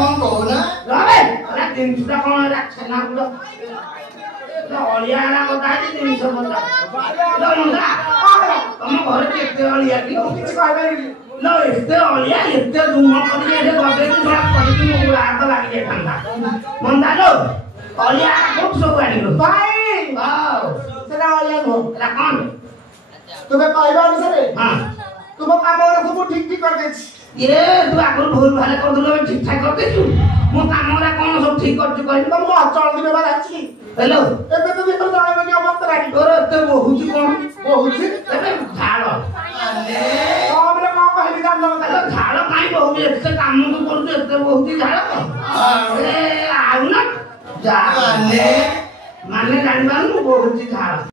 कौन कहो ना रहे अरे 300 टा कौन है छेना गुड़ तो अलिया ना बता दी 300 बता लो मुंडा तुम घर केते अलिया की किछ कहबे लो एते अलिया एते धूम कर ये गबे की थोड़ा पड़ी की मुड़ा तो लाग जाए ठंडा मुंडा लो अलिया खूब सो गाड़ी लो भाई वाओ सेना अलिया नो एला कौन तुम्हें कहबा अनुसार हां तुम काम और सब ठीक कर देछ ये तू आगुर भूल भाले कर दिलो ठीक ठाक कर देछु मो कामरा कोन सब ठीक कर छु कहि तुम को चल दिबे बार अछि हेलो एबे तो देखो जाने में क्या मत राखी तोर एते बहुत कोन बहुत एबे झाड़ अरे हमरे को कहली जान लो हेलो झाड़ काई बहुत एते काम तो कर एते बहुत झाड़ ए आउ ना जा अरे माने जान बानु बहुत झाड़